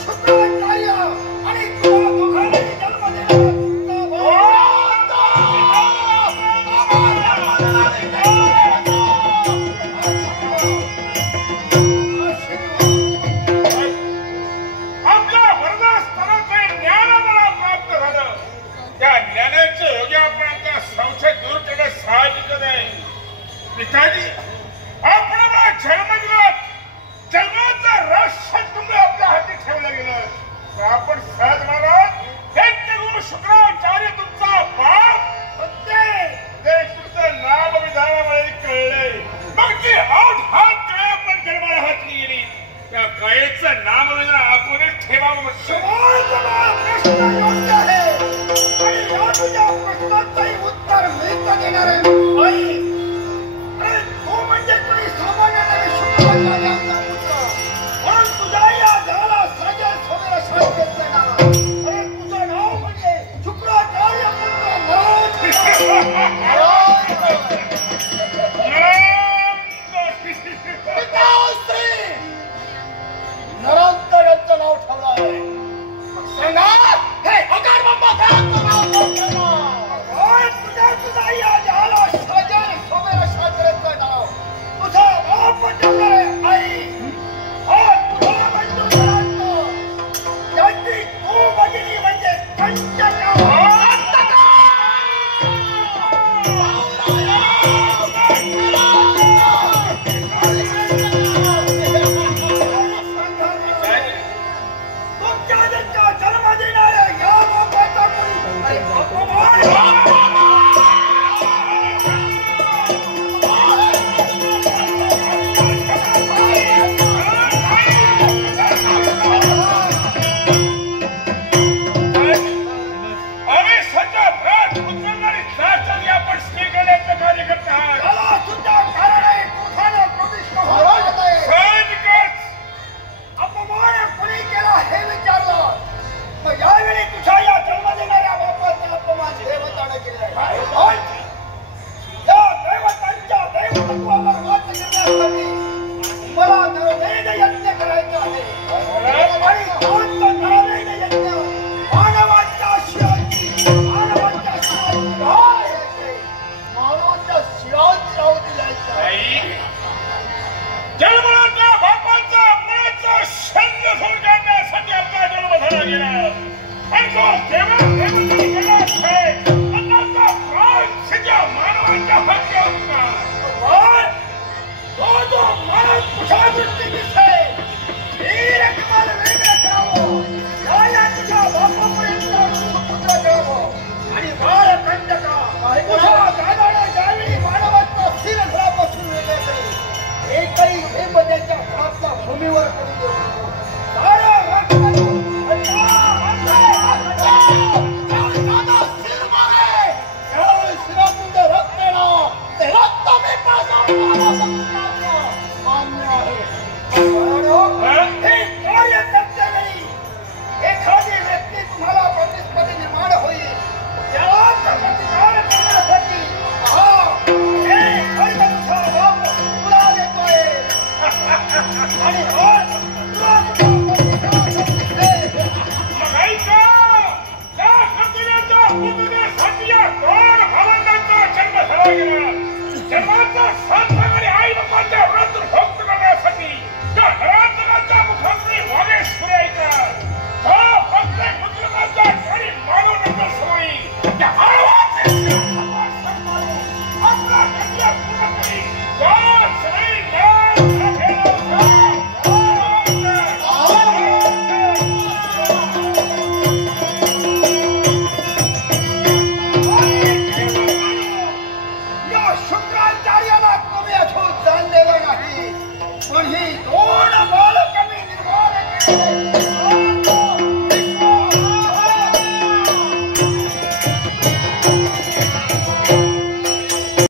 शुक्राचार्य आणि तुला दोघांनाही जन्म आपल्या वरदास्थानाचे ज्ञान मला प्राप्त झालं. त्या ज्ञानाचे योग्यापर्यंत संशय दूर करणे साहजिकच आहे. पिताजी, आपण मला जन्म दिलात. जन्माचं रहस्य तुम्ही आपल्या हाती ठेवलं गेलं. आपण सहज महाराज गुरु शुक्राचार्य तुमचा बाप ते तुमचं नाम विधानामुळे कळले. मग ती हात कळे पण जन्माला हातली गेली. त्या कळेचं नाम विधान आपणच ठेवावं. प्रश्न योग्य आहे आणि या तुझ्या प्रश्नाचंही उत्तर मिळत देणार आहे. तू म्हणजे कोणी सामान्य नाही, शुक्राचार्यांचा पुत्र. म्हणून तुझ्या या जगाला सजल सोमेला शांत घेतलं ना. अरे तुझं नाव म्हणजे शुक्राचार्य पुत्र नरांतर यांचं नाव ठेवलं आहे. मग सांगा हे अगार बाप्पा काय नाव ठेवलं? तुझ्या या जगाला सजल सोमेला शांत घेतलं नाव तुझा बाप ठेवलं आहे. आई तुझा बंधू त्यांची तू भगिनी म्हणजे तुमच्या जन्म देणाऱ्या या बापाचा कोणी अपमान भूमीवर